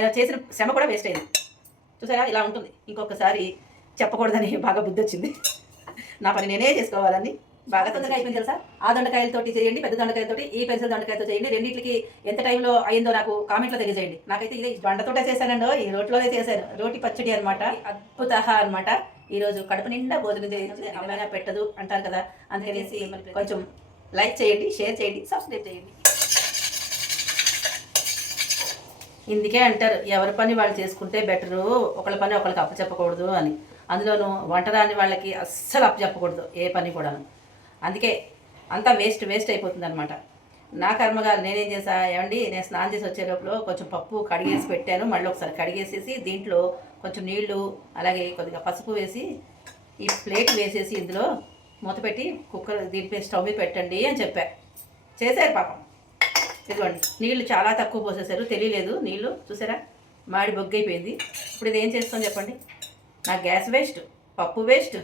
ఆయన చేసిన శ్రమ కూడా వేస్ట్ అయింది. చూసారా? ఇలా ఉంటుంది. ఇంకొకసారి చెప్పకూడదని బాగా బుద్ధి వచ్చింది. నా పని నేనే చేసుకోవాలని బాగా తొందరగా అయిపోయింది తెలుసా? ఆ దొండకాయలతోటి చేయండి పెద్ద దొండకాయలతోటి ఈ పెన్సిల్ దొండకాయలతో చేయండి. రెండింటికి ఎంత టైంలో అయిందో నాకు కామెంట్లో తెలియజేయండి. నాకైతే ఇది దొండతోటే చేశానండో ఈ రోట్లోనే చేశాను. రోటి పచ్చడి అనమాట అద్భుత అనమాట ఈ రోజు కడుపు నిండా భోజనం అమ్మాయినా పెట్టదు అంటారు కదా? అందుకనేసి కొంచెం లైక్ చేయండి షేర్ చేయండి సబ్స్క్రైబ్ చేయండి. ఇందుకే అంటారు ఎవరి పని వాళ్ళు చేసుకుంటే బెటరు ఒకళ్ళ పని ఒకళ్ళకి అప్పు చెప్పకూడదు అని. అందులోనూ వంట రాని వాళ్ళకి అస్సలు అప్పు చెప్పకూడదు ఏ పని కూడాను. అందుకే అంతా వేస్ట్ వేస్ట్ అయిపోతుంది అనమాట నా కర్మగారు నేనేం చేసా ఏమండి నేను స్నానం చేసి వచ్చే లోపల కొంచెం పప్పు కడిగేసి పెట్టాను మళ్ళీ ఒకసారి కడిగేసేసి దీంట్లో కొంచెం నీళ్ళు అలాగే కొద్దిగా పసుపు వేసి ఈ ప్లేట్ వేసేసి ఇందులో మూత పెట్టి కుక్కర్ దీనిపై స్టవ్ మీద పెట్టండి అని చెప్పా. చేశారు పాపం. ఇదిగోండి నీళ్ళు చాలా తక్కువ పోసేసారు తెలియలేదు నీళ్ళు చూసారా? మాడి బొగ్గైపోయింది ఇప్పుడు ఇది ఏం చేస్తాం చెప్పండి? నా గ్యాస్ వేస్ట్ పప్పు వేస్ట్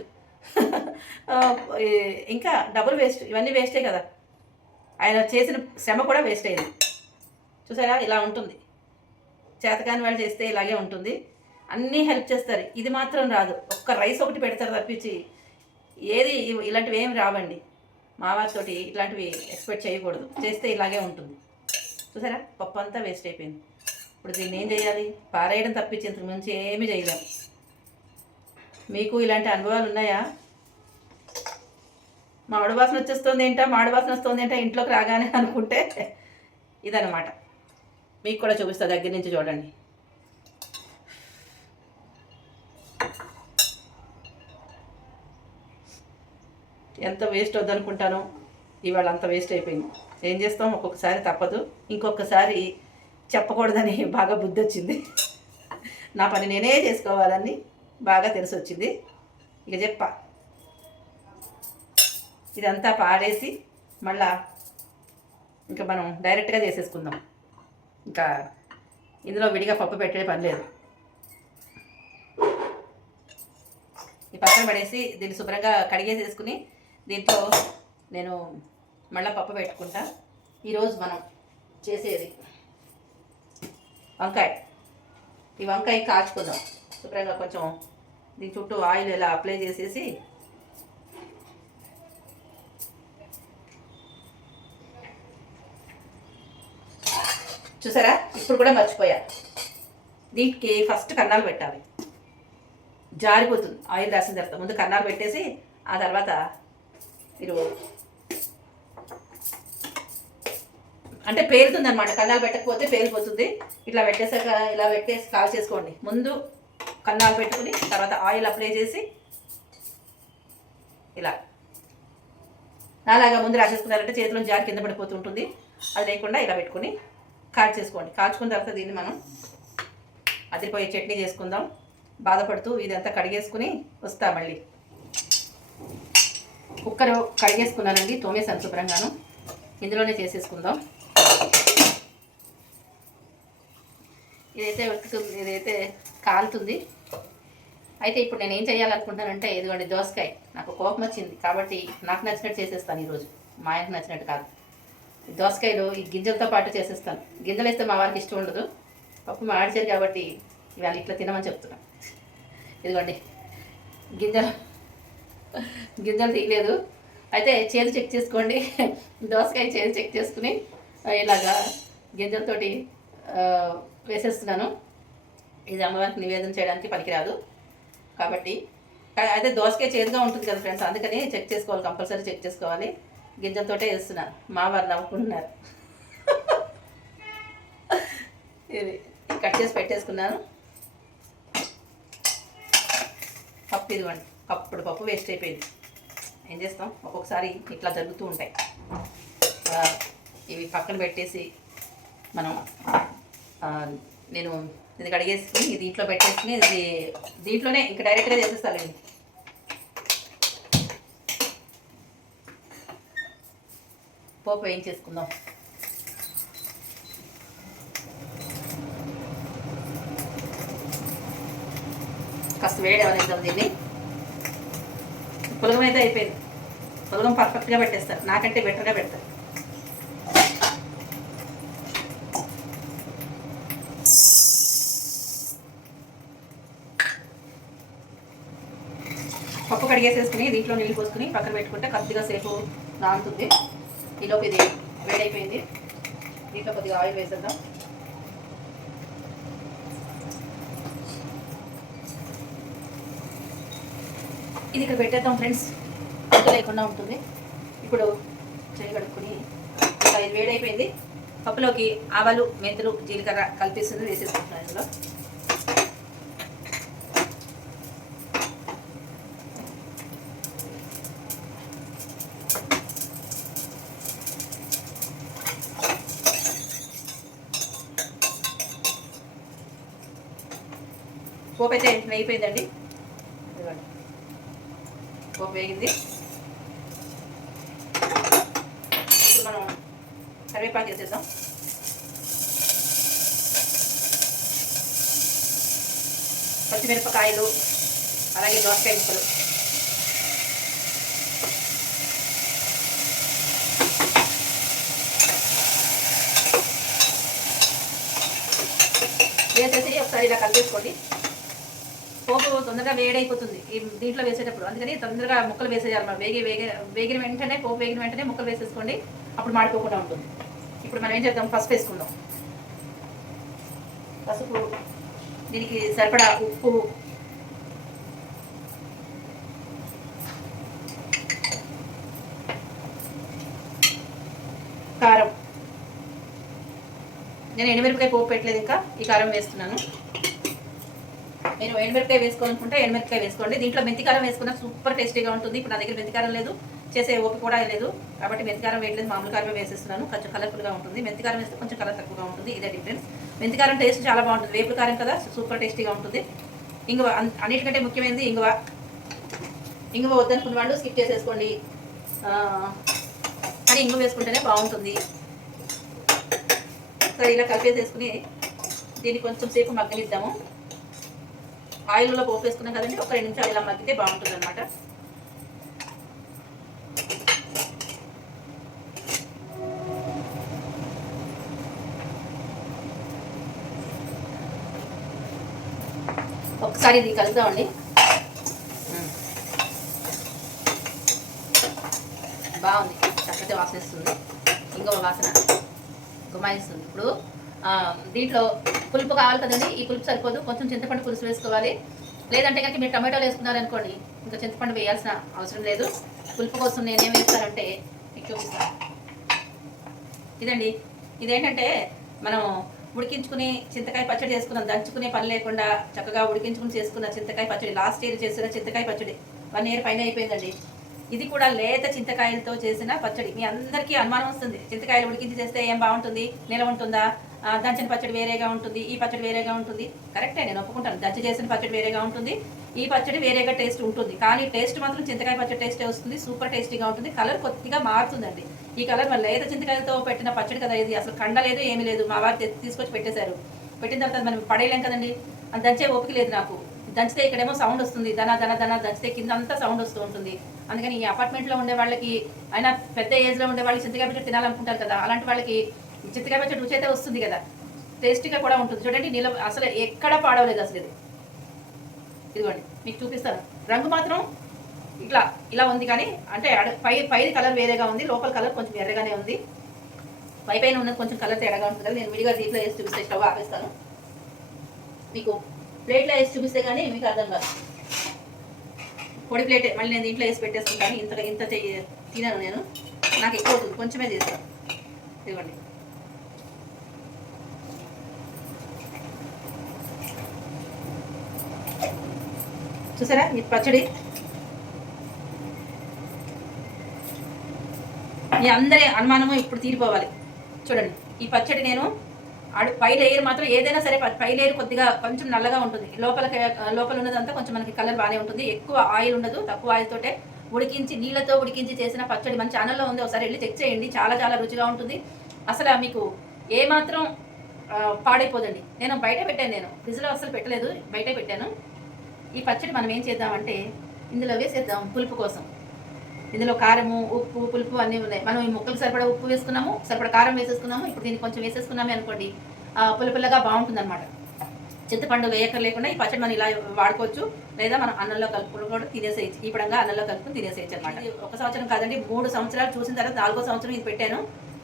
ఇంకా డబుల్ వేస్ట్ ఇవన్నీ వేస్టే కదా. ఆయన చేసిన శ్రమ కూడా వేస్ట్ అయింది. చూసారా? ఇలా ఉంటుంది. చేతకాని వాళ్ళు చేస్తే ఇలాగే ఉంటుంది. అన్నీ హెల్ప్ చేస్తారు. ఇది మాత్రం రాదు. ఒక్క రైస్ ఒకటి పెడతారు తప్పించి ఏది ఇలాంటివి ఏమి రావండి. మా వారితోటి ఇలాంటివి ఎక్స్పెక్ట్ చేయకూడదు. చేస్తే ఇలాగే ఉంటుంది. చూసారా? పప్పు అంతా వేస్ట్ అయిపోయింది. ఇప్పుడు దీన్ని ఏం చేయాలి? పారేయడం తప్పించి ఇంతకు మించి ఏమీ చేయలేం. మీకు ఇలాంటి అనుభవాలు ఉన్నాయా? మామిడి వాసన వచ్చేస్తుంది ఏంటా? మామిడి వాసన వస్తుంది ఏంటా? ఇంట్లోకి రాగానే అనుకుంటే ఇదనమాట మీకు కూడా చూపిస్తా దగ్గర నుంచి చూడండి. ఎంత వేస్ట్ వద్దనుకుంటాను. ఇవాళ అంత వేస్ట్ అయిపోయింది. ఏం చేస్తాం? ఒక్కొక్కసారి తప్పదు. ఇంకొకసారి చెప్పకూడదని బాగా బుద్ధి వచ్చింది. నా పని నేనే చేసుకోవాలని బాగా తెలిసి వచ్చింది. ఇక చెప్ప. ఇదంతా పాడేసి మళ్ళా ఇంకా మనం డైరెక్ట్గా చేసేసుకుందాం. ఇంకా ఇందులో విడిగా పప్పు పెట్టే పని లేదు. ఈ పక్కన పడేసి దీన్ని శుభ్రంగా కడిగేసేసుకుని దీంట్లో నేను మళ్ళీ పప్పు పెట్టుకుంటా. ఈరోజు మనం చేసేది వంకాయ. ఈ వంకాయ కాచుకుందాం. శుభ్రంగా కొంచెం దీని చుట్టూ ఆయిల్ ఇలా అప్లై చేసేసి చూసారా? ఇప్పుడు కూడా మర్చిపోయా. దీనికి ఫస్ట్ కన్నాలు పెట్టాలి. జారిపోతుంది. ఆయిల్ రాసిన తర్వాత. ముందు కన్నాలు పెట్టేసి ఆ తర్వాత మీరు అంటే పేరుతుంది అనమాట కన్నాలు పెట్టకపోతే పేలిపోతుంది ఇట్లా పెట్టేసాక ఇలా పెట్టేసి కాల్ చేసుకోండి. ముందు కన్నాలు పెట్టుకుని తర్వాత ఆయిల్ అప్లై చేసి ఇలా అలాగా ముందు రాసేసుకున్నారంటే చేతిలో జారి కింద పడిపోతుంటుంది అది లేకుండా ఇలా పెట్టుకుని కాల్చేసుకోండి కాల్చుకున్న తర్వాత దీన్ని మనం అదిరిపోయే చట్నీ చేసుకుందాం. బాధపడుతూ ఇదంతా కడిగేసుకుని వస్తా మళ్ళీ. కుక్కర్ కడిగేసుకున్నానండి. తోమేసాను శుభ్రంగాను. ఇందులోనే చేసేసుకుందాం. ఇదైతే ఉడుకుతుంది ఇదైతే కాలుతుంది. అయితే ఇప్పుడు నేను ఏం చేయాలనుకుంటానంటే ఇదిగోండి దోసకాయ. నాకు కోపం వచ్చింది కాబట్టి నాకు నచ్చినట్టు చేసేస్తాను ఈరోజు. మా ఆయనకు నచ్చినట్టు కాదు. దోసకాయలు ఈ గింజలతో పాటు చేసేస్తాను. గింజలు వేస్తే మా వారికి ఇష్టం ఉండదు. పప్పు మాడిచారు కాబట్టి ఇవాళ ఇట్లా తినమని చెప్తున్నా. ఇదిగోండి. గింజలు గింజలు తీయలేదు. అయితే చేతి చెక్ చేసుకోండి. దోసకాయ చేతి చెక్ చేసుకుని ఇలాగా గింజలతోటి వేసేస్తున్నాను. ఇది అమ్మవారికి నివేదన చేయడానికి పనికిరాదు. కాబట్టి అయితే దోసకాయ చేదుగా ఉంటుంది కదా ఫ్రెండ్స్ అందుకని చెక్ చేసుకోవాలి కంపల్సరీ చెక్ చేసుకోవాలి. గింజలతోటే వేస్తున్నాను మా వారు నవ్వుకుంటున్నారు. ఇది కట్ చేసి పెట్టేసుకున్నాను. పప్పు ఇదిగోండి అప్పుడు పప్పు వేస్ట్ అయిపోయింది. ఏం చేస్తాం? ఒక్కొక్కసారి ఇట్లా జరుగుతూ ఉంటాయి. ఇవి పక్కన పెట్టేసి మనం నేను ఇది కడిగేసుకుని దీంట్లో పెట్టేసుకుని ఇది దీంట్లోనే ఇంకా డైరెక్ట్గా చేసేస్తాను పోపు వేయించేసుకుందాం. కాస్త వేడి అవనిద్దాం దీన్ని. పులగం అయితే అయిపోయింది. పులగం పర్ఫెక్ట్గా పెట్టేస్తారు నాకంటే బెటర్గా పెడతారు కడిగేసేసుకుని దీంట్లో నీళ్ళు పోసుకుని పక్కన పెట్టుకుంటే కొద్దిగా సేపు నానుతుంది ఈలోపు ఇది వేడైపోయింది. దీంట్లో కొద్దిగా ఆయిల్ వేసేద్దాం. ఇది ఇక్కడ పెట్టేద్దాం ఫ్రెండ్స్. ఉప్పు లేకుండా ఉంటుంది. ఇప్పుడు చేయి కడుక్కొని ఇది వేడైపోయింది. పప్పులోకి ఆవాలు మెంతులు జీలకర్ర కలిపిస్తుంది వేసేసుకుంటున్నాను ఇందులో పోపు అయితే వేగిపోయిందండి. పోపు వేగింది. ఇప్పుడు మనం కరివేపాకు వేసేద్దాం. పచ్చిమిరపకాయలు అలాగే దోసకాయ ముక్కలు. వేసేసి ఒకసారి ఇలా కలిపేసుకోండి. పోపు తొందరగా వేడైపోతుంది. ఈ దీంట్లో వేసేటప్పుడు. అందుకని తొందరగా ముక్కలు వేసేయాలి మనం. వేగి వేగి వేగిన వెంటనే పోపు వేగిన వెంటనే ముక్కలు వేసేసుకోండి. అప్పుడు మాడిపోకుండా ఉంటుంది. ఇప్పుడు మనం ఏం చేద్దాం? పసుపు వేసుకుందాం. పసుపు దీనికి సరిపడా ఉప్పు. కారం. నేను ఎండుమిరపకాయ పోపు పెట్టలేదు ఇంకా. ఈ కారం వేస్తున్నాను. నేను ఎండుమిరపకాయ వేసుకోవాలనుకుంటే ఎండుమిరపకాయ వేసుకోండి. దీంట్లో మెంతికారం వేసుకున్న సూపర్ టేస్టీగా ఉంటుంది. ఇప్పుడు నా దగ్గర మెంతికారం లేదు. చేసే ఓపిక కూడా లేదు. కాబట్టి మెంతికారం వేయట్లేదు. మామూలు కారమే వేసేస్తున్నాను. కొంచెం కలర్ఫుల్గా ఉంటుంది. మెంతికారం వేస్తే కొంచెం కలర్ తక్కువగా ఉంటుంది. ఇదే డిఫరెన్స్ మెంతికారం టేస్ట్ చాలా బాగుంటుంది. వేపుల కారం కదా సూపర్ టేస్టీగా ఉంటుంది. ఇంగువ అన్నిటికంటే ముఖ్యమైనది ఇంగువ. ఇంగువ వద్దనుకున్న వాళ్ళు స్కిప్ చేసేసుకోండి. కానీ ఇంగువ వేసుకుంటేనే బాగుంటుంది. సరే ఇలా కలిపేసేసుకుని దీన్ని కొంచెం సేపు మగ్గనిద్దాము. ఆయిల్లో పోపు వేసుకున్నాం కదండి ఒక రెండు నిమిషాలు ఇలా మగ్గితే బాగుంటుంది అనమాట ఒకసారి ఇది కలుద్దామండి. బాగుంది. చక్కటి వాసన ఇస్తుంది ఇంకో వాసన గుమాయిస్తుంది ఇప్పుడు దీంట్లో పులుపు కావాలి కదండి ఈ పులుపు సరిపోదు. కొంచెం చింతపండు పులుసు వేసుకోవాలి. లేదంటే కనుక మీరు టమాటోలు వేసుకున్నారనుకోండి ఇంకా చింతపండు వేయాల్సిన అవసరం లేదు. పులుపు కోసం నేనేం వేస్తానంటే మీకు చూపిస్తాను ఇదండి. ఇదేంటంటే మనం ఉడికించుకుని చింతకాయ పచ్చడి చేసుకున్నాం. దంచుకునే పని లేకుండా చక్కగా ఉడికించుకుని చేసుకున్న చింతకాయ పచ్చడి లాస్ట్ ఇయర్ చేసిన చింతకాయ పచ్చడి వన్ ఇయర్ పైన అయిపోయిందండి. ఇది కూడా లేత చింతకాయలతో చేసిన పచ్చడి. మీ అందరికీ అనుమానం వస్తుంది. చింతకాయలు ఉడికించి చేస్తే ఏం బాగుంటుంది? నిల ఉంటుందా? దంచిన పచ్చడి వేరేగా ఉంటుంది ఈ పచ్చడి వేరేగా ఉంటుంది. కరెక్టే నేను ఒప్పుకుంటాను. దంచి చేసిన పచ్చడి వేరేగా ఉంటుంది ఈ పచ్చడి వేరేగా టేస్ట్ ఉంటుంది. కానీ టేస్ట్ మాత్రం చింతకాయ పచ్చడి టేస్ట్ వస్తుంది సూపర్ టేస్టీగా ఉంటుంది కలర్ కొద్దిగా మారుతుందండి. ఈ కలర్ మరి లేత చింతకాయలతో పెట్టిన పచ్చడి కదా ఇది అసలు కండ లేదు ఏమీ లేదు. మా వారు తీసుకొచ్చి పెట్టేశారు. పెట్టిన తర్వాత మనం పడేయలేం కదండి అది దంచే ఓపిక లేదు నాకు. దంచితే ఇక్కడేమో సౌండ్ వస్తుంది దన దన దన దంచితే కింద అంతా సౌండ్ వస్తూ ఉంటుంది. అందుకని ఈ అపార్ట్మెంట్లో ఉండే వాళ్ళకి అయినా పెద్ద ఏజ్లో ఉండే వాళ్ళు చింతకాయ పచ్చడి తినాలనుకుంటారు కదా అలాంటి వాళ్ళకి చిత్తకాయ పచ్చడి రుచి అయితే వస్తుంది కదా. టేస్టీగా కూడా ఉంటుంది. చూడండి నీళ్ళ అసలు ఎక్కడ పాడవలేదు అసలు ఇది. ఇదిగోండి మీకు చూపిస్తాను. రంగు మాత్రం ఇట్లా ఇలా ఉంది కానీ అంటే అడ- పై పై కలర్ వేరేగా ఉంది లోపల కలర్ కొంచెం ఎర్రగానే ఉంది. పై పైన ఉన్నది కొంచెం కలర్ తేడాగా ఉంటుంది కదా. నేను విడిగా దీంట్లో వేసి చూపిస్తే స్టవ్ ఆపేస్తాను. మీకు ప్లేట్లో వేసి చూపిస్తే కానీ మీకు అర్థం కాదు. పొడి ప్లేటే మళ్ళీ నేను దీంట్లో వేసి పెట్టేసుకుంటాను. ఇంత ఇంత తినను నేను. నాకు ఎక్కువ అవుతుంది కొంచెమే చేస్తాను ఇదిగోండి. చూసారా? ఈ పచ్చడి. మీ అందరి అనుమానము ఇప్పుడు తీరిపోవాలి. చూడండి ఈ పచ్చడి నేను పై లేయర్ మాత్రం ఏదైనా సరే ప- పై లేయర్ కొద్దిగా కొంచెం నల్లగా ఉంటుంది. లోపల లోపల ఉన్నదంతా కొంచెం మనకి కలర్ బాగానే ఉంటుంది. ఎక్కువ ఆయిల్ ఉండదు తక్కువ ఆయిల్ తోటే ఉడికించి నీళ్ళతో ఉడికించి చేసిన పచ్చడి మన ఛానల్లో ఉంది. ఒకసారి వెళ్ళి చెక్ చేయండి. చాలా చాలా రుచిగా ఉంటుంది. అసలు మీకు ఏ మాత్రం పాడైపోదండి. నేను బయట పెట్టాను నేను. ఫ్రిడ్జ్లో అసలు పెట్టలేదు. బయట పెట్టాను. ఈ పచ్చడి మనం ఏం చేద్దామంటే ఇందులో వేసేద్దాం పులుపు కోసం. ఇందులో కారము ఉప్పు పులుపు అన్నీ ఉన్నాయి. మనం ఈ ముక్కలు సరిపడా ఉప్పు వేసుకున్నాము సరిపడా కారం వేసేసుకున్నాము ఇప్పుడు దీన్ని కొంచెం వేసేసుకున్నామే అనుకోండి పులుపుల్లగా బాగుంటుంది అనమాట చింతపండు వేయకర్ లేకుండా ఈ పచ్చడి మనం ఇలా వాడుకోవచ్చు. లేదా మనం అన్నంలో కలుపుకుని కూడా తినేసేయచ్చు. ఈ పడంగా అన్నంలో కలుపుకుని తినేసేయచ్చు అనమాట ఒక సంవత్సరం కాదండి మూడు సంవత్సరాలు చూసిన తర్వాత నాలుగో సంవత్సరం ఇది పెట్టాను.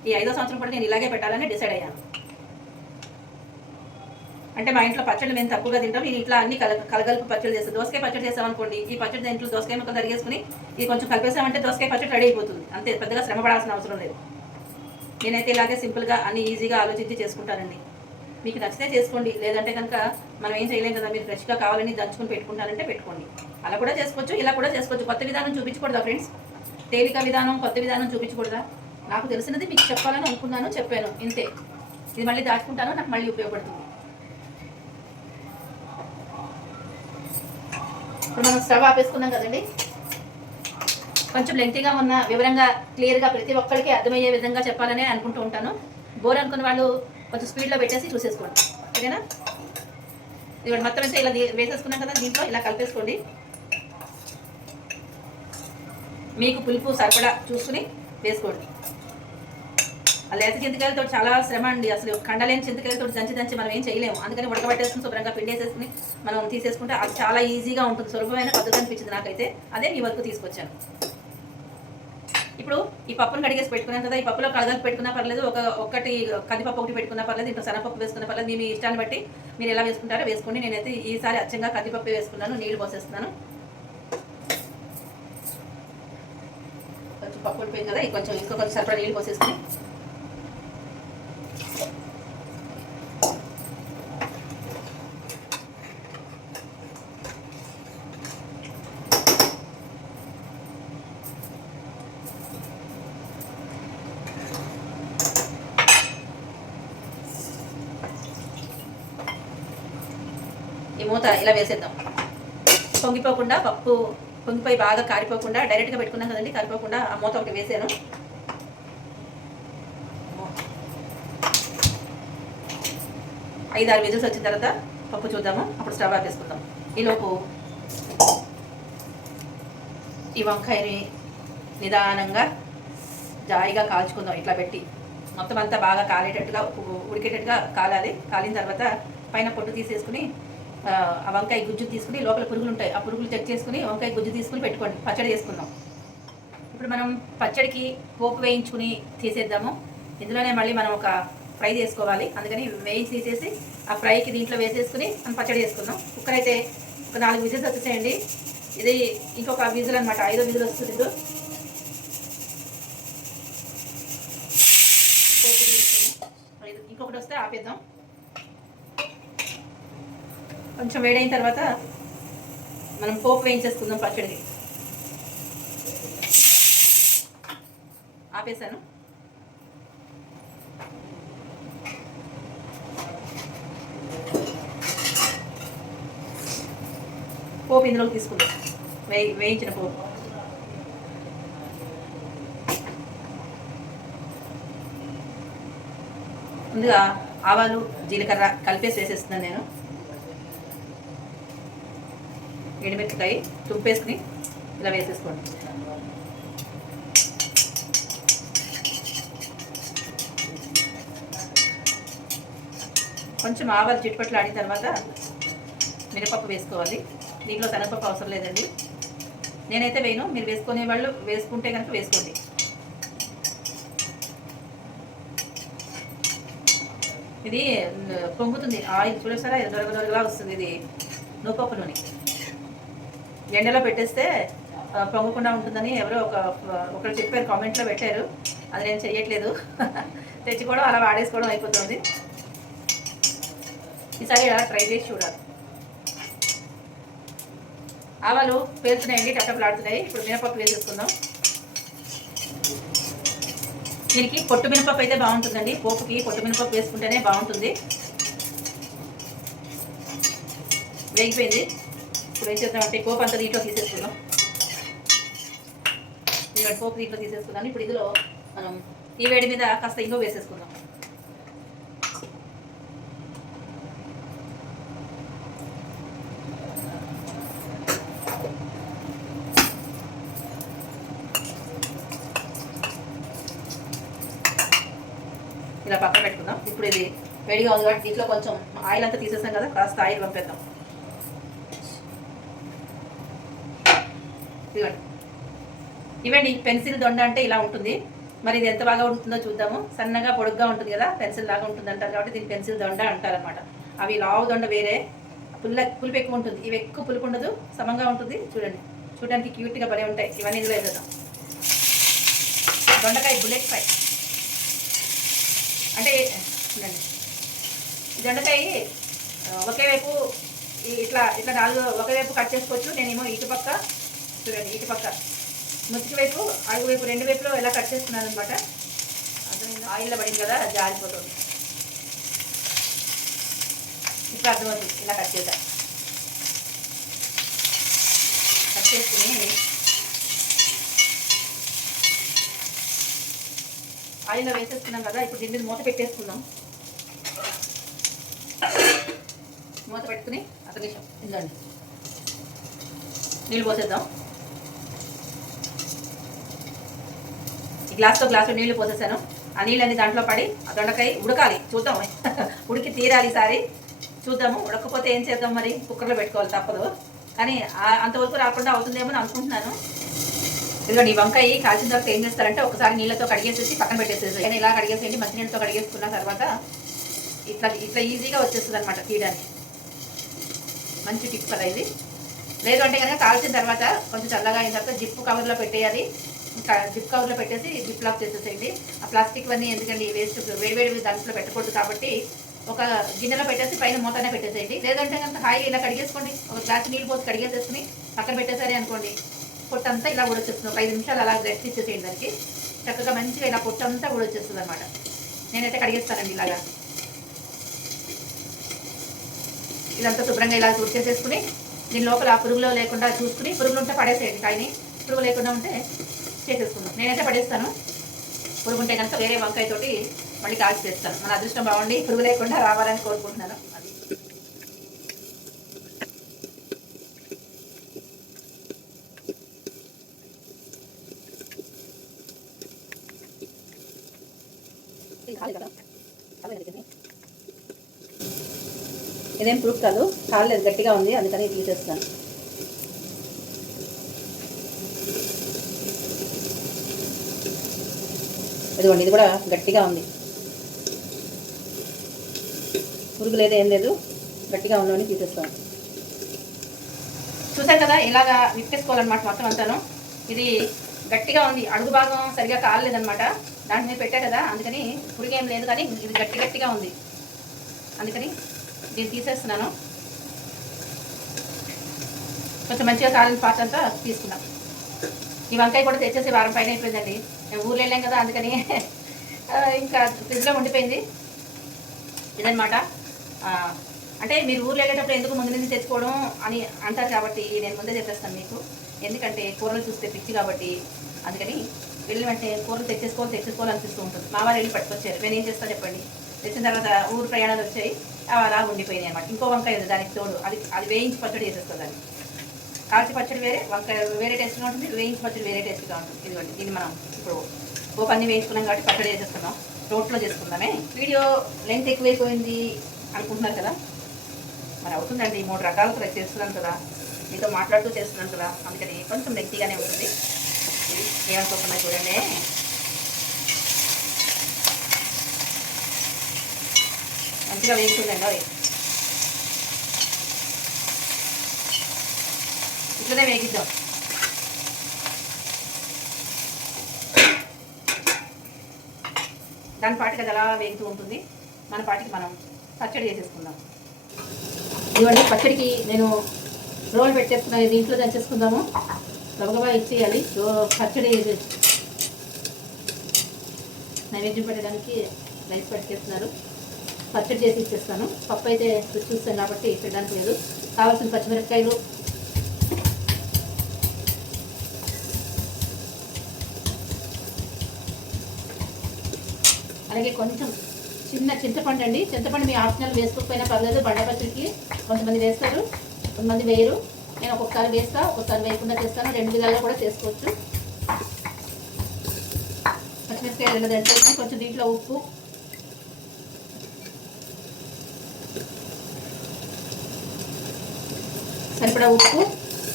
ఈ ఐదో సంవత్సరం కూడా నేను ఇలాగే పెట్టాలని డిసైడ్ అయ్యాను. అంటే మా ఇంట్లో పచ్చడి మేము తక్కువగా తింటాం. ఇది ఇట్లా అన్ని కల కలగలుపు పచ్చడి చేస్తాను దోసకాయ పచ్చడి చేస్తాం అనుకోండి ఈ పచ్చడి దాంట్లో దోసకాయ ముక్కలు తరిగేసుకుని ఇది కొంచెం కలిపేసామంటే దోసకాయ పచ్చడి రెడీ అయిపోతుంది. అంతే పెద్దగా శ్రమ పడాల్సిన అవసరం లేదు. నేనైతే ఇలాగే సింపుల్గా అన్ని ఈజీగా ఆలోచించి చేసుకుంటానండి. మీకు నచ్చితే చేసుకోండి. లేదంటే కనుక మనం ఏం చేయలేం కదా మీరు ఫ్రెష్గా కావాలని దంచుకుని పెట్టుకుంటానంటే పెట్టుకోండి. అలా కూడా చేసుకోవచ్చు ఇలా కూడా చేసుకోవచ్చు. కొత్త విధానం చూపించకూడదా ఫ్రెండ్స్? తేలిక విధానం కొత్త విధానం చూపించకూడదా? నాకు తెలిసినది మీకు చెప్పాలని అనుకున్నాను చెప్పాను. ఇంతే. ఇది మళ్ళీ దాచుకుంటాను నాకు మళ్ళీ ఉపయోగపడుతుంది. ఇప్పుడు మనం స్టవ్ ఆపేసుకున్నాం కదండి. కొంచెం లెంగ్తీగా ఉన్న వివరంగా క్లియర్గా ప్రతి ఒక్కరికి అర్థమయ్యే విధంగా చెప్పాలని అనుకుంటూ ఉంటాను. బోర్ అనుకున్న వాళ్ళు కొంచెం స్పీడ్లో పెట్టేసి చూసేసుకోండి. ఓకేనా? ఇక్కడ మొత్తం అయితే ఇలా వేసేసుకున్నాం కదా దీంట్లో ఇలా కలిపేసుకోండి. మీకు పులుపు సరిపడా చూసుకుని వేసుకోండి. ఆ లేత చింతకాయలతో చాలా శ్రమ అండి. అసలు కండలేని చింతకాయలతో దంచి దంచి మనం ఏం చేయలేము. అందుకని ఉడకబెట్టేసుకుని శుభ్రంగా పిండేసేసుకుని మనం తీసేసుకుంటే అది చాలా ఈజీగా ఉంటుంది. సులభమైన పద్ధతి అనిపించింది నాకైతే. అదే మీ వరకు తీసుకొచ్చాను. ఇప్పుడు ఈ పప్పును కడిగేసి పెట్టుకున్నాను కదా ఈ పప్పులో కడగలు పెట్టుకున్నా పర్లేదు ఒక ఒకటి కందిపప్పు ఒకటి పెట్టుకున్నా పర్లేదు ఇంకా శనగపప్పు వేసుకున్నా పర్లేదు మీ ఇష్టాన్ని బట్టి మీరు ఎలా వేసుకుంటారో వేసుకోండి. నేనైతే ఈసారి అచ్చంగా కందిపప్పు వేసుకున్నాను నీళ్ళు పోసేస్తున్నాను. కొంచెం పప్పు ఉడిపోయింది కదా కొంచెం ఇంకో కొంచెం సరిపడా నీళ్ళు పోసేసుకుని ఈ మూత ఇలా వేసేద్దాం. పొంగిపోకుండా పప్పు పొంగిపోయి బాగా కారిపోకుండా డైరెక్ట్గా పెట్టుకున్నాం కదండి కారిపోకుండా ఆ మూత ఒకటి వేసాను ఐదు ఆరు విజిల్స్ వచ్చిన తర్వాత పప్పు చూద్దాము అప్పుడు స్టవ్ ఆపేసుకుందాం ఈలోపు ఈ వంకాయని నిదానంగా జాయిగా కాల్చుకుందాం ఇట్లా పెట్టి. మొత్తం అంతా బాగా కాలేటట్టుగా ఉడికేటట్టుగా కాలాలి. కాలిన తర్వాత పైన పొట్టు తీసేసుకుని ఆ, వంకాయ గుజ్జు తీసుకుని లోపల పురుగులు ఉంటాయి. ఆ పురుగులు చెక్ చేసుకుని వంకాయ గుజ్జు తీసుకుని పెట్టుకోండి. పచ్చడి చేసుకుందాం. ఇప్పుడు మనం పచ్చడికి పోపు వేయించుకుని తీసేద్దాము. ఇందులోనే మళ్ళీ మనం ఒక ఫ్రై చేసుకోవాలి. అందుకని వేయించి తీసేసి ఆ ఫ్రైకి దీంట్లో వేసేసుకుని మనం పచ్చడి చేసుకుందాం. కుక్కర్ అయితే ఒక నాలుగు విజిల్స్ వచ్చేసేయండి ఇది ఇంకొక విజిల్ అనమాట ఐదో విజిల్ వస్తుంది ఇప్పుడు ఇంకొకటి వస్తే ఆపేద్దాం. కొంచెం వేడైన తర్వాత మనం పోపు వేయించేసుకుందాం పచ్చడికి ఆపేసాను పోపు ఇందులోకి తీసుకుందాం. వేయి వేయించిన పోపు. ముందుగా ఆవాలు జీలకర్ర కలిపేసి వేసేస్తున్నాను నేను. ఎండుమిరపకాయ తుంపేసుకుని ఇలా వేసేసుకోండి. కొంచెం ఆవాలు చిట్టుపట్లు ఆడిన తర్వాత మినపప్పు వేసుకోవాలి. దీంట్లో శనగపప్పు అవసరం లేదండి. నేనైతే వేయను. మీరు వేసుకునే వాళ్ళు వేసుకుంటే కనుక వేసుకోండి. ఇది పొంగుతుంది. ఆయిల్ చూడసారా దొరగ దొరగలా వస్తుంది ఇది నూపప్పు నూనె. ఎండలో పెట్టేస్తే పొంగకుండా ఉంటుందని ఎవరో ఒక ఒకరు చెప్పారు కామెంట్లో పెట్టారు. అది నేను చెయ్యట్లేదు. తెచ్చుకోవడం అలా వాడేసుకోవడం అయిపోతుంది. ఈసారి అలా ట్రై చేసి చూడాలి. ఆవాలు పేరుతున్నాయండి టట్టపలాడుతున్నాయి ఇప్పుడు మినపప్పు వేసేసుకుందాం. దీనికి పొట్టు మినపప్పు అయితే బాగుంటుందండి. పోపుకి పొట్టు మినపప్పు వేసుకుంటేనే బాగుంటుంది. వేగిపోయింది. ఇప్పుడు ఏం చేద్దామంటే పోపు అంతా దీంట్లో తీసేసుకుందాం. ఇవాడు పోపు దీంట్లో తీసేసుకుందాం. ఇప్పుడు ఇందులో మనం ఈ వేడి మీద కాస్త ఇంగో వేసేసుకుందాం. ఇలా పక్కన పెట్టుకుందాం. ఇప్పుడు ఇది వేడిగా ఉంది కాబట్టి దీంట్లో కొంచెం ఆయిల్ అంతా తీసేసాం కదా కాస్త ఆయిల్ పంపేద్దాం. ఇదిగోండి ఇవ్వండి పెన్సిల్ దొండ అంటే ఇలా ఉంటుంది. మరి ఇది ఎంత బాగా ఉంటుందో చూద్దాము. సన్నగా పొడుగ్గా ఉంటుంది కదా పెన్సిల్ లాగా ఉంటుంది అంటారు కాబట్టి దీన్ని పెన్సిల్ దొండ అంటారనమాట అవి లావు దొండ వేరే పుల్ల పులుపు ఎక్కువ ఉంటుంది. ఇవి ఎక్కువ పులుపు ఉండదు సమంగా ఉంటుంది. చూడండి. చూడడానికి క్యూట్గా భలే ఉంటాయి. ఇవన్నీ ఇందులో వేసేద్దాం. దొండకాయ బుల్లెట్ ఫ్రై. అంటే చూడండి. దొండకాయ ఒకే వైపు ఇట్లా ఇట్లా నాలుగు ఒకే వైపు కట్ చేసుకోవచ్చు. నేనేమో ఇటు పక్క చూడండి ఇటు పక్క. ముచ్చి వైపు అడుగు వైపు రెండు వైపులో ఎలా కట్ చేసుకున్నాను అనమాట అర్థమైంది? ఆయిల్లో పడింది కదా జారిపోతుంది. ఇప్పుడు అర్థమవుతుంది ఇలా కట్ చేద్దాం. కట్ చేసుకుని ఆయిల్లో వేసేసుకున్నాం కదా ఇప్పుడు దీని మీద మూత పెట్టేసుకుందాం. మూత పెట్టుకుని ఒక నిమిషం ఇందండి నీళ్ళు పోసేద్దాం. గ్లాస్తో గ్లాసులో నీళ్ళు పోసేసాను. ఆ నీళ్ళని దాంట్లో పడి ఆ దొండకాయ ఉడకాలి. చూద్దాం. ఉడికి తీరాలి ఈసారి. చూద్దాము. ఉడకపోతే ఏం చేద్దాం మరి? కుక్కర్లో పెట్టుకోవాలి తప్పదు. కానీ అంతవరకు రాకుండా అవుతుందేమో అని అనుకుంటున్నాను. ఇదిగోండి ఈ వంకాయ కాల్చిన తర్వాత ఏం చేస్తారంటే ఒకసారి నీళ్ళతో కడిగేసేసి పక్కన పెట్టేసేసి కానీ ఇలా కడిగేసేయండి మంచినీళ్ళతో కడిగేసుకున్న తర్వాత ఇట్లా ఇట్లా ఈజీగా వచ్చేస్తుంది అనమాట తీయడానికి. మంచి టిప్ కదా ఇది. లేదు అంటే కనుక కాల్చిన తర్వాత కొంచెం చల్లగా అయిన తర్వాత జిప్పు కవర్లో పెట్టేయాలి. జిప్ కవర్లో పెట్టేసి జిప్ లాక్ చేసేసేయండి. ఆ ప్లాస్టిక్ అన్నీ ఎందుకండి వేస్ట్ వేడివేడి దాంట్లో పెట్టకూడదు కాబట్టి ఒక గిన్నెలో పెట్టేసి పైన మూతనే పెట్టేసేయండి. లేదంటే కనుక హాయిగా ఇలా కడిగేసుకోండి. ఒక గ్లాస్ నీళ్ళు పోసి కడిగేసేసుకుని పక్కన పెట్టేసరి అనుకోండి పొట్టంతా ఇలా ఉడొచ్చేస్తుంది ఒక ఐదు నిమిషాలు అలా రెస్ట్ ఇచ్చేసేయండి దానికి. చక్కగా మంచిగా ఇలా పొట్టంతా వచ్చేస్తుంది అనమాట నేనైతే కడిగేస్తానండి ఇలాగా. ఇదంతా శుభ్రంగా ఇలా చేసేసుకుని దీని లోపల ఆ పురుగులో లేకుండా చూసుకుని పురుగులు ఉంటే పడేసేయండి కాయని. పురుగు లేకుండా ఉంటే చేసేసుకుందాం. నేనైతే పడేస్తాను. పురుగు ఉంటే కనుక వేరే వంకాయ తోటి మళ్ళీ కాల్చి చేస్తాను మన అదృష్టం బాగుండి పురుగు లేకుండా రావాలని కోరుకుంటున్నాను. అది. ఇదేం ప్రూఫ్ కాదు. కాలేదు గట్టిగా ఉంది అందుకని తీసేస్తాను ఇదిగోండి ఇది కూడా గట్టిగా ఉంది. పురుగు లేదు ఏం లేదు. గట్టిగా ఉందని తీసేస్తాం. చూసారు కదా ఇలాగా విప్పేసుకోవాలన్నమాట మొత్తం అంతాను. ఇది గట్టిగా ఉంది అడుగు భాగం సరిగా కాలేదనమాట దాని మీద పెట్టా కదా అందుకని పురుగు ఏం లేదు కానీ ఇది గట్టి గట్టిగా ఉంది. అందుకని దీన్ని తీసేస్తున్నాను. కొంచెం మంచిగా కాలిన పార్ట్ అంతా తీసుకున్నాం. ఈ వంకాయ కూడా తెచ్చేసి వారం పైన అయిపోయిందండి. మేము ఊళ్ళో వెళ్ళాం కదా అందుకని ఇంకా ఫ్రిడ్జ్లో ఉండిపోయింది. ఇదనమాట అంటే మీరు ఊర్లో వెళ్ళేటప్పుడు ఎందుకు ముందు నుంచి తెచ్చుకోవడం అని అంటారు కాబట్టి నేను ముందే చెప్పేస్తాను మీకు. ఎందుకంటే కూరలు చూస్తే పిచ్చి కాబట్టి అందుకని వెళ్ళి వెంటనే కూరలు తెచ్చేసుకోవాలి తెచ్చేసుకోవాలి అనిపిస్తూ ఉంటుంది. మా వారు వెళ్ళి పట్టుకొచ్చారు. నేను ఏం చేస్తాను చెప్పండి. తెచ్చిన తర్వాత ఊరు ప్రయాణాలు వచ్చాయి. అవి అలా ఉండిపోయినాయి అనమాట ఇంకో వంకాయ ఉంది దానికి తోడు. అది అది వేయించి పచ్చడి చేసేస్తుంది దాన్ని. కాల్చి పచ్చడి వేరే వంకాయ వేరే టేస్ట్గా ఉంటుంది వేయించి పచ్చడి వేరే టేస్ట్గా ఉంటుంది. ఇదిగోండి దీన్ని మనం ఇప్పుడు ఓ పన్నీ వేయించుకున్నాం కాబట్టి పచ్చడి వేసేస్తున్నాం రోట్లో చేసుకుందామే. వీడియో లెంత్ ఎక్కువైపోయింది అనుకుంటున్నారు కదా? మరి అవుతుందండి మూడు రకాలు కూడా చేస్తున్నాను కదా. మీతో మాట్లాడుతూ చేస్తున్నాను కదా. అందుకని కొంచెం లెంతీగానే ఉంటుంది. ఏమనుకోకుండా చూడండి. మంచిగా వేగుతుందండి ఇక్కడే వేగిద్దాం. దాని పాటికి అది అలా వేగుతూ ఉంటుంది. మన పాటికి మనం పచ్చడి చేసేసుకుందాం. ఇదిగోండి పచ్చడికి నేను రోల్ పెట్టేసుకున్నాను దీంట్లో దంచేసుకుందాము. గబగబా ఇచ్చేయాలి. పచ్చడి నైవేద్యం పెట్టడానికి రైస్ పెట్టేస్తున్నారు. పచ్చడి చేసి ఇచ్చేస్తాను. పప్పు అయితే రుచి చూస్తాను కాబట్టి పెట్టడానికి లేదు. కావాల్సిన పచ్చిమిరపకాయలు అలాగే కొంచెం చిన్న చింతపండు అండి. చింతపండు మీ ఆప్షనల్ వేసుకోకపోయినా పర్లేదు. బండపత్రికి కొంతమంది వేస్తారు కొంతమంది వేయరు. నేను ఒక్కొక్కసారి వేస్తా ఒక్కొక్కసారి వేయకుండా చేస్తాను. రెండు విధాలుగా కూడా చేసుకోవచ్చు. పచ్చిమిరపకాయ రెండు దంచేసి కొంచెం దీంట్లో ఉప్పు. సరిపడా ఉప్పు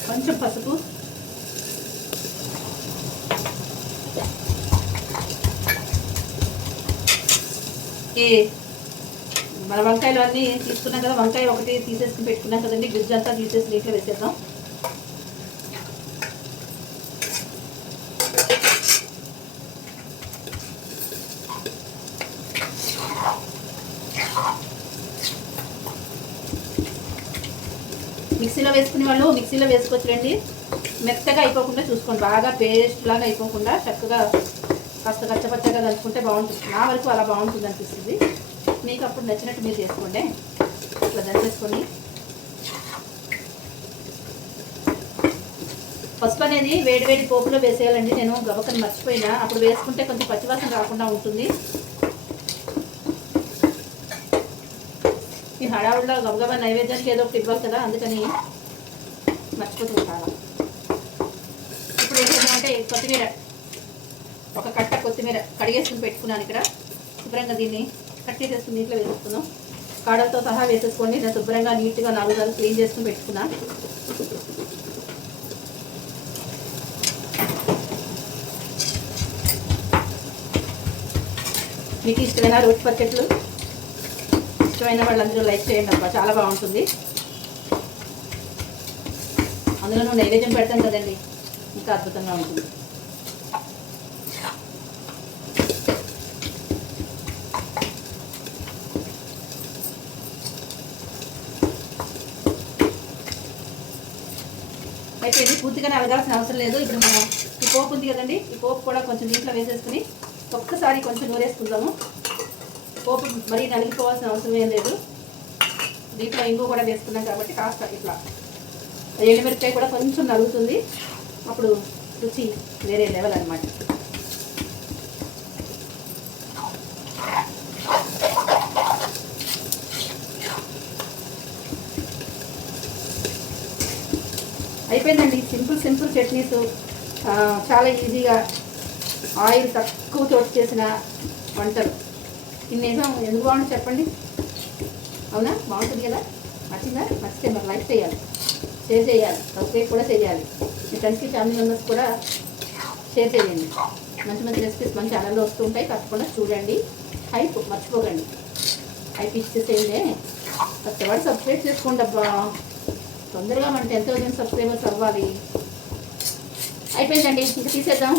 కొంచెం పసుపు. ఈ మన వంకాయలు అన్నీ తీసుకున్నాం కదా వంకాయ ఒకటి తీసేసుకుని పెట్టుకున్నాం కదండి గుజ్జు అంతా తీసేసి నీటిలో వేసేద్దాం. మిక్సీలో వేసుకునే వాళ్ళు మిక్సీలో వేసుకోవచ్చులేండి. మెత్తగా అయిపోకుండా చూసుకోండి బాగా పేస్ట్ లాగా అయిపోకుండా చక్కగా కాస్త కచ్చపచ్చగా దంచుకుంటే బాగుంటుంది. నా వరకు అలా బాగుంటుంది అనిపిస్తుంది. మీకు అప్పుడు నచ్చినట్టు మీరు చేసుకోండి. ఇట్లా దంచేసుకొని. పసుపు అనేది వేడి వేడి పోపులో వేసేయాలండి. నేను గబకని మర్చిపోయినా. అప్పుడు వేసుకుంటే కొంచెం పచ్చివాసన రాకుండా ఉంటుంది. ఈ హడావుడిలో గబగబా నైవేద్యానికి ఏదో ఒకటి ఇవ్వాలి కదా అందుకని మర్చిపోతుంది ఇప్పుడు ఏంటంటే కొత్తిమీర ఒక కట్ట కొత్తిమీర కడిగేసుకుని పెట్టుకున్నాను ఇక్కడ. శుభ్రంగా దీన్ని కట్ చేసేసుకుని నీటిలో వేసేసుకుందాం. కాడలతో సహా వేసేసుకోండి. నేను శుభ్రంగా నీట్గా నాలుగు సార్లు క్లీన్ చేసుకుని పెట్టుకున్నా. మీకు ఇష్టమైన రోటి పచ్చట్లు ఇష్టమైన వాళ్ళందరూ లైక్ చేయండి అబ్బా. చాలా బాగుంటుంది. అందులో నైవేద్యం పెడతాను కదండి. ఇంకా అద్భుతంగా ఉంటుంది. అయితే అలగాల్సిన అవసరం లేదు. ఇప్పుడు మనం ఈ పోపు ఉంది కదండి ఈ పోపు కూడా కొంచెం దీంట్లో వేసేసుకుని ఒక్కసారి కొంచెం నూరేసుకుందాము. పోపు మరీ నలిగిపోవాల్సిన అవసరం ఏం లేదు. దీంట్లో ఇంగు కూడా వేసుకున్నాం కాబట్టి కాస్త ఇట్లా ఎండుమిరపకాయ కూడా కొంచెం నలుగుతుంది. అప్పుడు రుచి వేరే లెవెల్ అనమాట అయిపోయిందండి. Simple simple chutneys. చాలా ఈజీగా ఆయిల్ తక్కువ తోటి చేసిన వంటలు. ఇన్ని ఎందుకు బాగుంటుంది చెప్పండి? అవునా? బాగుంటుంది కదా? నచ్చిందా? నచ్చితే మరి లైక్ చేయాలి. షేర్ చేయాలి. సబ్స్క్రైబ్ కూడా చేయాలి. మీ ఫ్రెండ్స్కి ఫ్యామిలీ మెంబర్స్ కూడా షేర్ చేయండి. మంచి మంచి రెసిపీస్ మన ఛానల్లో వస్తూ ఉంటాయి. తప్పకుండా చూడండి. హైప్ మర్చిపోకండి. హైప్ ఇచ్చేసేయండి. కష్టపడి సబ్స్క్రైబ్ చేసుకోండి అబ్బా తొందరగా మన టెన్ థౌసండ్ సబ్స్క్రైబర్స్ అవ్వాలి. అయిపోయిందండి ఇంకా తీసేద్దాం.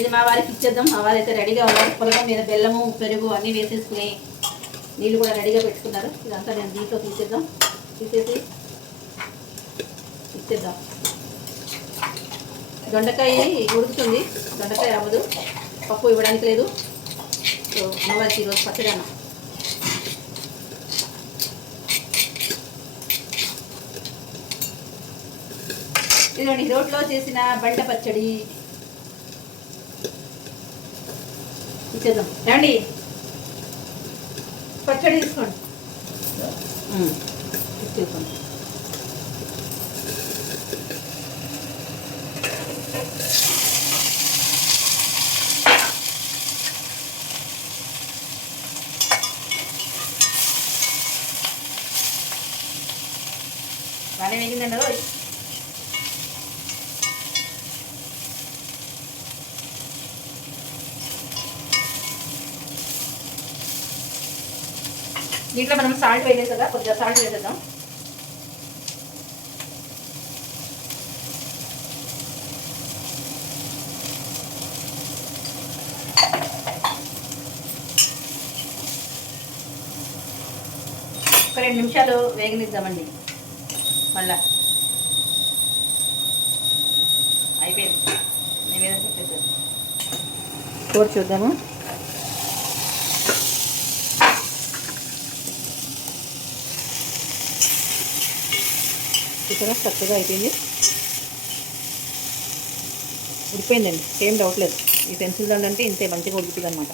ఇది మా వారికి ఇచ్చేద్దాం. మా వారు అయితే రెడీగా ఉన్నారు. పొలకం మీద బెల్లము పెరుగు అన్నీ వేసేసుకుని నీళ్ళు కూడా రెడీగా పెట్టుకున్నారు. ఇదంతా నేను దీంట్లో తీసేద్దాం. తీసేసి ఇచ్చేద్దాం. దొండకాయ ఉడుకుతుంది. దొండకాయ అవ్వదు పప్పు ఇవ్వడానికి లేదు. సో అమ్మవారికి ఈరోజు పచ్చడి అన్నం. ఇదిగోండి రోట్లో చేసిన బంట పచ్చడి. ఇచ్చేద్దాం. రండి. పచ్చడి తీసుకోండి. ఉమ్, తీసుకోండి బాగానే వేగిందండి రోజు దీంట్లో మనం సాల్ట్ వేయలేదు కదా కొద్దిగా సాల్ట్ వేసేద్దాం. ఒక రెండు నిమిషాలు వేగనిద్దామండి. మళ్ళా. అయిపోయింది. నివేదన ఏదో కూర చూద్దాము? చూసారా? చక్కగా అయిపోయింది. ఉడిపోయిందండి ఏం డౌట్ లేదు. ఈ పెన్సిల్ దండ అంటే ఇంతే మంచిగా ఉడుకుతుంది అనమాట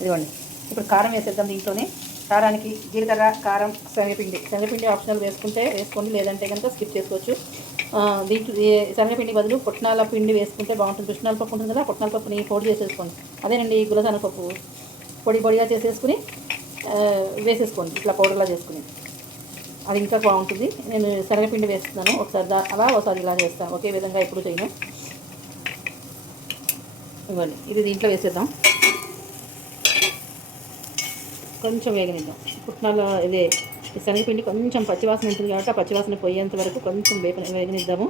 ఇదిగోండి. ఇప్పుడు కారం వేసేద్దాం దీంట్లోనే. కారానికి జీలకర్ర కారం శనగపిండి. శనగపిండి ఆప్షనల్ వేసుకుంటే వేసుకోండి. లేదంటే కనుక స్కిప్ చేసుకోవచ్చు. దీంట్లో శనగపిండి బదులు పుట్నాల పిండి వేసుకుంటే బాగుంటుంది. పుట్నాల పప్పు ఉంటుంది కదా పుట్నాల పప్పుని పొడి చేసేసుకోండి. అదేనండి గులసన పప్పు. పొడి పొడిగా చేసేసుకుని వేసేసుకోండి. ఇట్లా పౌడర్లా చేసుకుని. అది ఇంకా బాగుంటుంది. నేను శనగపిండి వేస్తున్నాను. ఒకసారి దా అలా ఒకసారి ఇలా చేస్తాను ఒకే విధంగా ఎప్పుడు చేయను. ఇవ్వండి. ఇది దీంట్లో వేసేద్దాం. కొంచెం వేగనిద్దాం. పుట్నాల ఇదే ఈ శనగపిండి కొంచెం పచ్చివాసన ఉంటుంది కాబట్టి ఆ పచ్చివాసన పోయేంత వరకు కొంచెం వేప వేగనిద్దాము.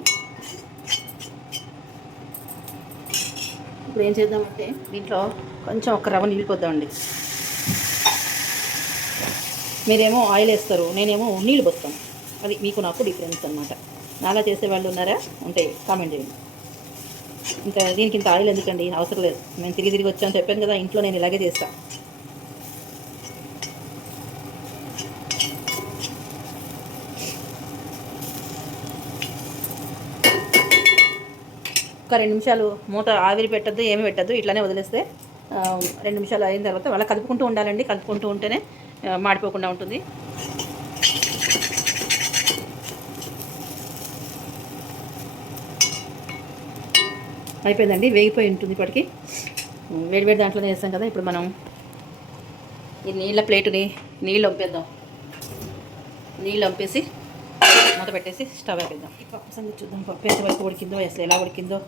ఇప్పుడు ఏం చేద్దామంటే దీంట్లో కొంచెం ఒక రవ్వ నీళ్ళు పోద్దామండి. మీరేమో ఆయిల్ వేస్తారు నేనేమో నీళ్ళు పోస్తాను. అది మీకు నాకు డిఫరెన్స్ అనమాట నాలా చేసే వాళ్ళు ఉన్నారా? ఉంటే కామెంట్ చేయండి. ఇంకా దీనికి ఇంత ఆయిల్ ఎందుకండి? అవసరం లేదు. నేను తిరిగి తిరిగి వచ్చాను చెప్పాను కదా ఇంట్లో నేను ఇలాగే చేస్తాను ఒక రెండు నిమిషాలు మూత ఆవిరి పెట్టద్దు ఏమి పెట్టద్దు ఇట్లానే వదిలేస్తే రెండు నిమిషాలు అయిన తర్వాత అలా కలుపుకుంటూ ఉండాలండి. కలుపుకుంటూ ఉంటేనే మాడిపోకుండా ఉంటుంది. అయిపోయిందండి వేగిపోయి ఉంటుంది ఇప్పటికి. వేడి వేడి దాంట్లోనే వేస్తాం కదా ఇప్పుడు మనం ఈ నీళ్ళ ప్లేటుని నీళ్ళు వంపేద్దాం. నీళ్ళు వంపేసి మూత పెట్టేసి స్టవ్ అయిపోద్దాం పప్పు సంగతి చూద్దాం. పప్పు ఎంతవరకు ఉడికిందో అసలు ఎలా ఉడికిందో.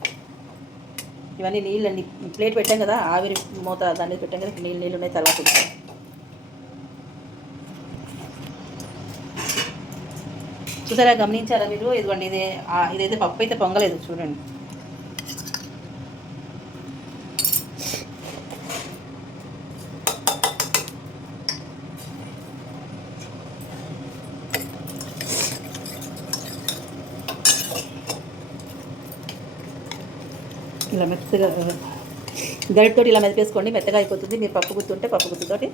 ఇవన్నీ నీళ్ళని ప్లేట్ పెట్టాం కదా ఆవిరి మూత దాని మీద పెట్టాం కదా నీళ్ళు నీళ్ళు ఉన్నాయి తర్వాత ఉడకాలి. చూసారా గమనించారా మీరు? ఇదిగోండి ఇదే ఇదైతే పప్పు అయితే పొంగలేదు చూడండి. ఇలా మెత్తగా గరిటతోటి ఇలా మెదిపేసుకోండి మెత్తగా అయిపోతుంది. మీరు పప్పు గుర్తుంటే పప్పు గుత్తుతోటి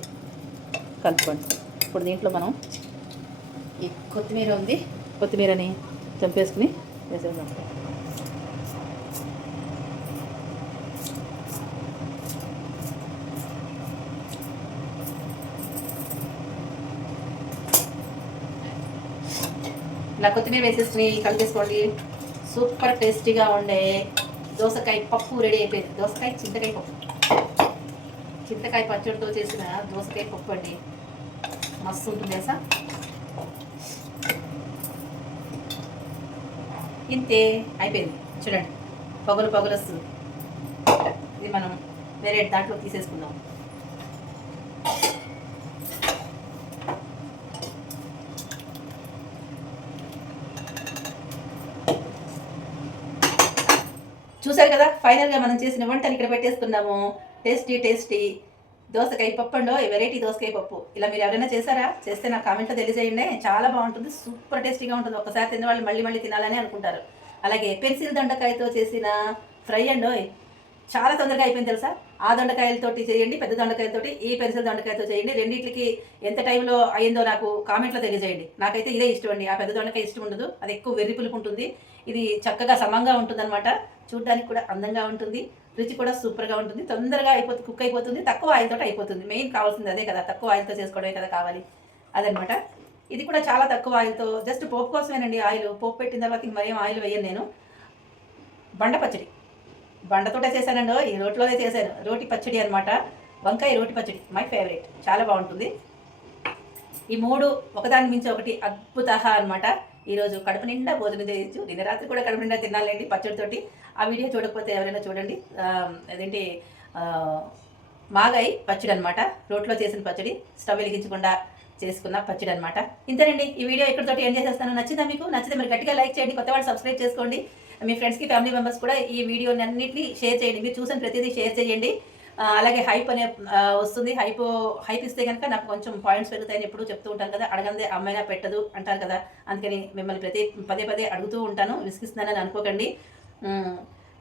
కలుపుకోండి. ఇప్పుడు దీంట్లో మనం ఈ కొత్తిమీర ఉంది. కొత్తిమీరని చంపేసుకుని వేసేద్దాం. ఇలా కొత్తిమీర వేసేసుకుని కలిపేసుకోండి. సూపర్ టేస్టీగా ఉండే దోసకాయ పప్పు రెడీ అయిపోయింది. దోసకాయ చింతకాయ పప్పు. చింతకాయ పచ్చడితో చేసిన దోసకాయ పప్పు అండి. మస్తు ఉంటుంది సార్ ఇంతే అయిపోయింది. చూడండి పొగలు పొగలు వస్తుంది. ఇది మనం వేరే దాంట్లో తీసేసుకుందాం. చూసారు కదా? ఫైనల్గా మనం చేసిన వంటలు ఇక్కడ పెట్టేసుకున్నాము టేస్టీ టేస్టీ దోసకాయ పప్పు అండో వెరైటీ దోసకాయ పప్పు. ఇలా మీరు ఎవరైనా చేశారా? చేస్తే నాకు కామెంట్లో తెలియజేయండి. చాలా బాగుంటుంది సూపర్ టేస్టీగా ఉంటుంది. ఒకసారి తిన్న వాళ్ళు మళ్ళీ మళ్ళీ తినాలని అనుకుంటారు. అలాగే పెన్సిల్ దొండకాయతో చేసిన ఫ్రై అండోయ్ చాలా తొందరగా అయిపోయింది తెలుసా? ఆ దొండకాయలతోటి చేయండి పెద్ద దొండకాయలతోటి ఈ పెన్సిల్ దొండకాయతో చేయండి. రెండింటికి ఎంత టైంలో అయిందో నాకు కామెంట్లో తెలియజేయండి. నాకైతే ఇదే ఇష్టం అండి. ఆ పెద్ద దొండకాయ ఇష్టం ఉండదు. అది ఎక్కువ వెర్రి పులుపు ఉంటుంది. ఇది చక్కగా సమంగా ఉంటుందన్నమాట. చూడడానికి కూడా అందంగా ఉంటుంది. రుచి కూడా సూపర్గా ఉంటుంది. తొందరగా అయిపోతుంది కుక్ అయిపోతుంది. తక్కువ ఆయిల్తో అయిపోతుంది. మెయిన్ కావాల్సింది అదే కదా. తక్కువ ఆయిల్తో చేసుకోవడమే కదా కావాలి. అదనమాట ఇది కూడా చాలా తక్కువ ఆయిల్తో జస్ట్ పోపు కోసమేనండి ఆయిల్. పోపు పెట్టిన తర్వాత ఇంక మరేం ఆయిల్ వేయను నేను. బండ పచ్చడి బండతోటే చేశానండి ఈ రోటిలోనే చేశాను. రోటి పచ్చడి అనమాట వంకాయ రోటి పచ్చడి మై ఫేవరెట్. చాలా బాగుంటుంది. ఈ మూడు ఒకదాని మించి ఒకటి అద్భుత అనమాట ఈరోజు కడుపు నిండా భోజనం చేయొచ్చు నిన్న రాత్రి కూడా కడుపు నిండా తినాలండి పచ్చడితోటి. ఆ వీడియో చూడకపోతే ఎవరైనా చూడండి. అదేంటి మాగాయి పచ్చడి అనమాట రోట్లో చేసిన పచ్చడి స్టవ్ వెలిగించకుండా చేసుకున్న పచ్చడి అనమాట ఇంతేనండి. ఈ వీడియో ఇక్కడితోటి ఏం చేసేస్తాను. నచ్చిందా మీకు? నచ్చితే మీరు గట్టిగా లైక్ చేయండి. కొత్త వాళ్ళు సబ్స్క్రైబ్ చేసుకోండి. మీ ఫ్రెండ్స్కి ఫ్యామిలీ మెంబర్స్ కూడా ఈ వీడియోని అన్నింటినీ షేర్ చేయండి. మీరు చూసిన ప్రతిదీ షేర్ చేయండి. అలాగే హైప్ అనే వస్తుంది. హైప్ హైప్ ఇస్తే కనుక నాకు కొంచెం పాయింట్స్ పెరుగుతాయని ఎప్పుడూ చెప్తూ ఉంటాను కదా. అడగందే అమ్మాయినా పెట్టదు అంటారు కదా. అందుకని మిమ్మల్ని ప్రతి పదే పదే అడుగుతూ ఉంటాను. విసిగిస్తున్నానని అనుకోకండి.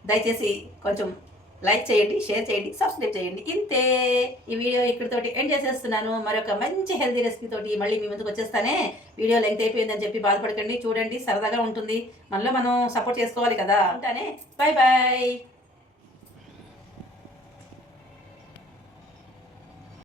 దయచేసి కొంచెం లైక్ చేయండి షేర్ చేయండి సబ్స్క్రైబ్ చేయండి. ఇంతే. ఈ వీడియో ఇక్కడితోటి ఎండ్ చేసేస్తున్నాను. మరొక మంచి హెల్తీ రెసిపీ తోటి మళ్ళీ మీ ముందుకు వచ్చేస్తానే. వీడియో లెంగ్త్ అయిపోయిందని చెప్పి బాధపడకండి. చూడండి సరదాగా ఉంటుంది. మనలో మనం సపోర్ట్ చేసుకోవాలి కదా. ఉంటానే. Bye bye